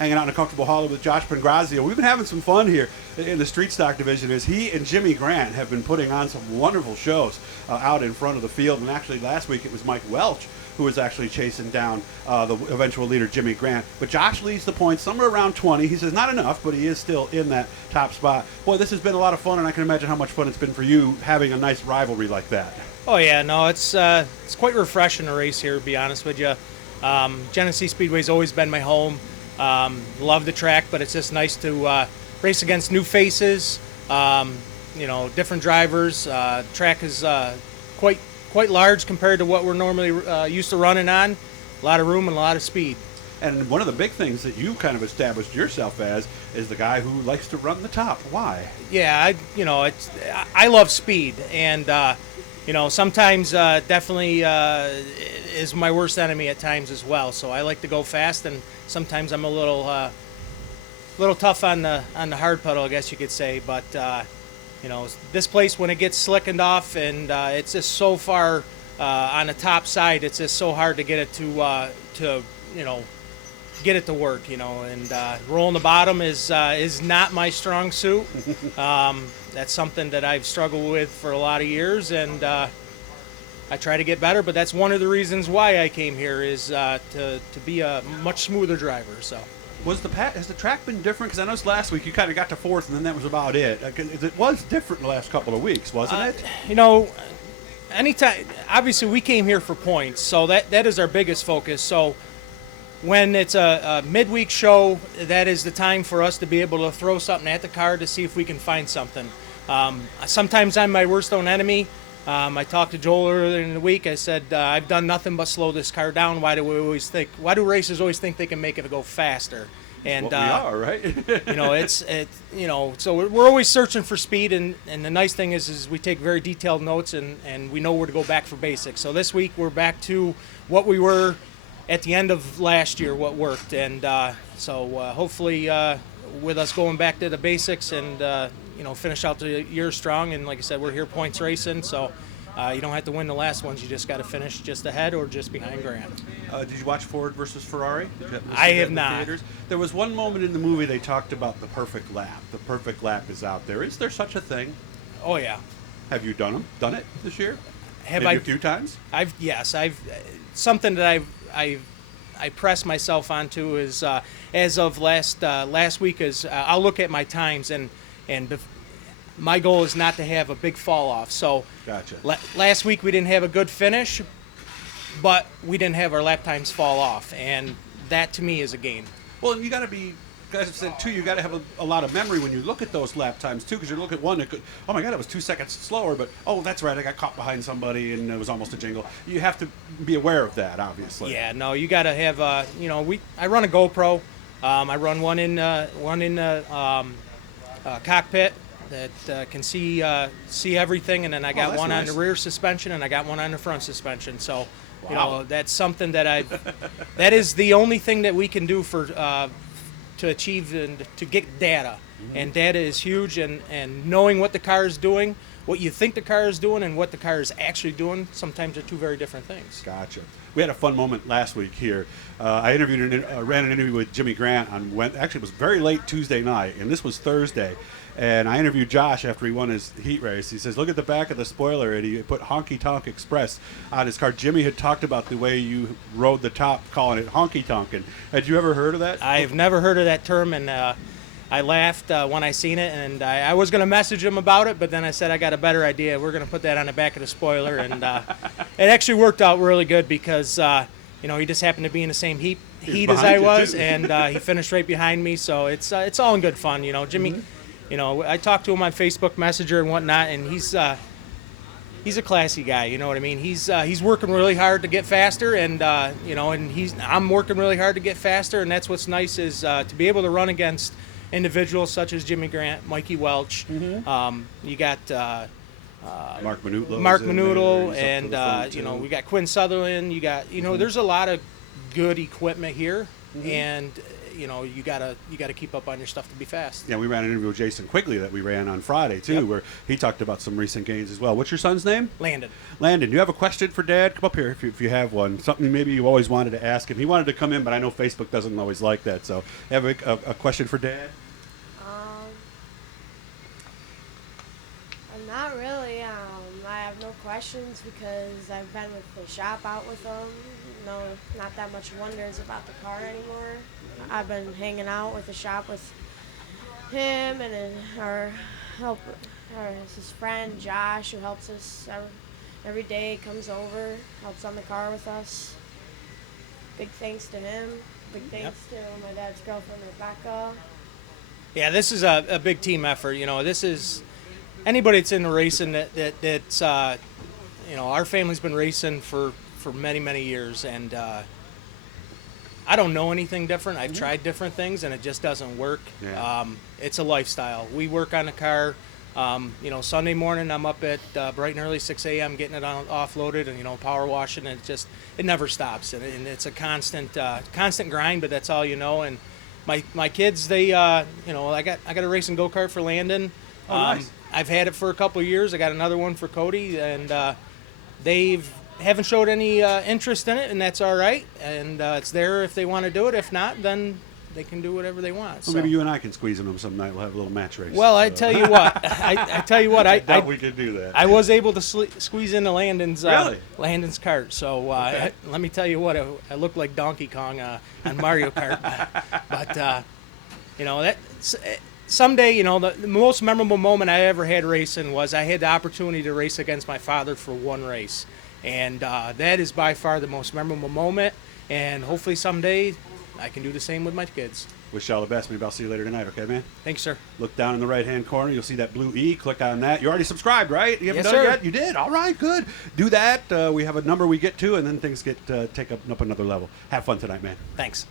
hanging out in a comfortable hall with Josh Pangrazio. We've been having some fun here in the street stock division as he and Jimmy Grant have been putting on some wonderful shows out in front of the field. And actually last week it was Mike Welch who was actually chasing down the eventual leader, Jimmy Grant. But Josh leads the points somewhere around 20. He says not enough, but he is still in that top spot. Boy, this has been a lot of fun, and I can imagine how much fun it's been for you having a nice rivalry like that. Oh yeah, no, it's quite refreshing to race here, to be honest with you. Genesee Speedway's always been my home. Love the track, but it's just nice to race against new faces, different drivers. Track is quite large compared to what we're normally used to running on. A lot of room and a lot of speed. And one of the big things that you kind of established yourself as is the guy who likes to run the top. Why? Yeah, I love speed, and sometimes definitely is my worst enemy at times as well. So I like to go fast, and sometimes I'm a little tough on the hard pedal, I guess you could say. But this place, when it gets slickened off, and it's just so far on the top side, it's just so hard to get it to get it to work, and rolling the bottom is not my strong suit. That's something that I've struggled with for a lot of years, and I try to get better, but that's one of the reasons why I came here is to be a much smoother driver. So. Has the track been different? Because I noticed last week you kind of got to fourth, and then that was about it. It was different the last couple of weeks, wasn't it? Anytime. Obviously, we came here for points, so that is our biggest focus. So when it's a midweek show, that is the time for us to be able to throw something at the car to see if we can find something. Sometimes I'm my worst own enemy. I talked to Joel earlier in the week. I said, I've done nothing but slow this car down. Why do racers always think they can make it go faster? And we are, right? So we're always searching for speed, and the nice thing is we take very detailed notes, and we know where to go back for basics. So this week we're back to what we were at the end of last year, what worked, and hopefully with us going back to the basics and finish out the year strong. And like I said, we're here points racing, so you don't have to win the last ones. You just got to finish just ahead or just behind Grant. Did you watch Ford versus Ferrari? I have not. There was one moment in the movie they talked about the perfect lap. The perfect lap is out there. Is there such a thing? Oh yeah. Have you done it this year? Have Maybe I? A few times. I've something that I press myself onto is as of last week is I'll look at my times and my goal is not to have a big fall off. So gotcha. Last week we didn't have a good finish, but we didn't have our lap times fall off, and that to me is a gain. Well, you got to be, guys have said too, you got to have a lot of memory when you look at those lap times too, because you look at one, oh my God, it was 2 seconds slower, but oh, that's right, I got caught behind somebody and it was almost a jingle. You have to be aware of that, obviously. Yeah, no, you got to have, I run a GoPro. I run one in cockpit that can see everything, and then I got one nice. on the rear suspension, and I got one on the front suspension. So, wow. That's something that that is the only thing that we can do for to achieve and to get data. Mm-hmm. And data is huge, and knowing what the car is doing, what you think the car is doing, and what the car is actually doing, sometimes are two very different things. Gotcha. We had a fun moment last week here. I ran an interview with Jimmy Grant actually it was very late Tuesday night, and this was Thursday. And I interviewed Josh after he won his heat race. He says, look at the back of the spoiler, and he put Honky Tonk Express on his car. Jimmy had talked about the way you rode the top, calling it honky tonkin'. Had you ever heard of that? I've never heard of that term, and I laughed when I seen it, and I was going to message him about it, but then I said I got a better idea. We're going to put that on the back of the spoiler, and it actually worked out really good because he just happened to be in the same heat as I was, and he finished right behind me. So it's all in good fun, Jimmy. Mm-hmm. I talked to him on Facebook Messenger and whatnot, and he's a classy guy. You know what I mean? He's working really hard to get faster, and I'm working really hard to get faster, and that's what's nice is to be able to run against individuals such as Jimmy Grant, Mikey Welch. Mm-hmm. You got Mark Manuto, and we got Quinn Sutherland. You got there's a lot of good equipment here, mm-hmm. and you gotta keep up on your stuff to be fast. Yeah, we ran an interview with Jason Quigley that we ran on Friday too, Yep. where he talked about some recent gains as well. What's your son's name? Landon. Landon, do you have a question for Dad? Come up here if you have one. Something maybe you always wanted to ask him. He wanted to come in, but I know Facebook doesn't always like that. So, you have a question for Dad? Not really. I have no questions because I've been with the shop out with them. No, not that much wonders about the car anymore. I've been hanging out with the shop with him and his friend Josh, who helps us every day. Comes over, helps on the car with us. Big thanks to him. Big thanks to my dad's girlfriend Rebecca. Yeah, this is a big team effort. This is anybody that's in the racing that's our family's been racing for many years, and I don't know anything different. I've tried different things and it just doesn't work. Yeah. It's a lifestyle. We work on the car. Sunday morning I'm up at bright and early 6 a.m. getting it offloaded and power washing, and it never stops, and it's a constant grind, but that's all and my kids, they I got a racing go-kart for Landon. Oh, nice. I've had it for a couple of years. I got another one for Cody, and they haven't showed any interest in it, and that's all right. And it's there if they want to do it. If not, then they can do whatever they want. Well, maybe you and I can squeeze in them some night. We'll have a little match race. Well, I tell you what, I tell you what, I doubt we could do that. I was able to squeeze into Landon's Really? cart. So Okay. let me tell you what, I look like Donkey Kong on Mario Kart. But that. Someday, the most memorable moment I ever had racing was I had the opportunity to race against my father for one race. And that is by far the most memorable moment. And hopefully someday I can do the same with my kids. Wish you all the best. Maybe I'll see you later tonight, okay, man? Thanks, sir. Look down in the right-hand corner. You'll see that blue E. Click on that. You already subscribed, right? You haven't Yes, done sir. it yet? You did? All right, good. Do that. We have a number we get to, and then things take up another level. Have fun tonight, man. Thanks.